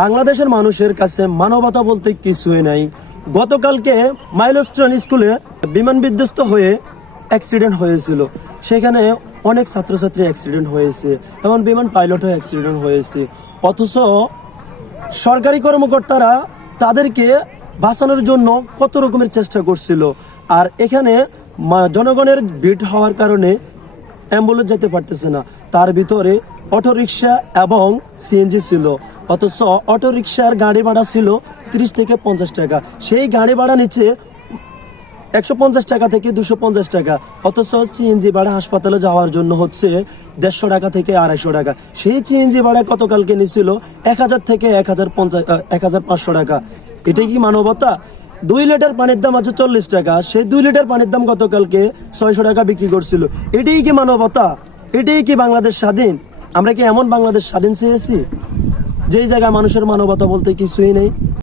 বাংলাদেশের মানুষের কাছে মানবতা বলতে কিছুই নাই। গতকালকে মাইলস্টোন স্কুলে বিমান বিধ্বস্ত হয়ে অ্যাক্সিডেন্ট হয়েছিল। সেখানে অনেক ছাত্রছাত্রী অ্যাক্সিডেন্ট হয়েছে এবং বিমান পাইলটও অ্যাক্সিডেন্ট হয়েছে। অথচ সরকারি কর্মকর্তারা তাদেরকে বাঁচানোর জন্য কত রকমের চেষ্টা করছিল। আর এখানে জনগণের ভিড় হওয়ার কারণে অ্যাম্বুলেন্স যেতে পারতেছে না। তার ভিতরে অটোরিকশা এবং সিএনজি ছিল। অথচ অটোরিকশার গাড়ি ভাড়া ছিল 30 থেকে 50 টাকা। সেই গাড়ি ভাড়া নিচে 150 টাকা থেকে 250 টাকা। অথচ সিএনজি ভাড়া হাসপাতালে যাওয়ার জন্য হচ্ছে 150 টাকা থেকে 250 টাকা। সেই সিএনজি ভাড়া গতকালকে নিছিল 1000 থেকে 1500 টাকা। এটাই কি মানবতা? 2 লিটার পানির দাম আছে 40 টাকা। সেই 2 লিটার পানির দাম গতকালকে 600 টাকা বিক্রি করছিল। এটাই কি মানবতা? এটাই কি বাংলাদেশ স্বাধীন? আমরা কি এমন বাংলাদেশ স্বাধীন চেয়েছি যেই জায়গায় মানুষের মানবতা বলতে কিছুই নেই?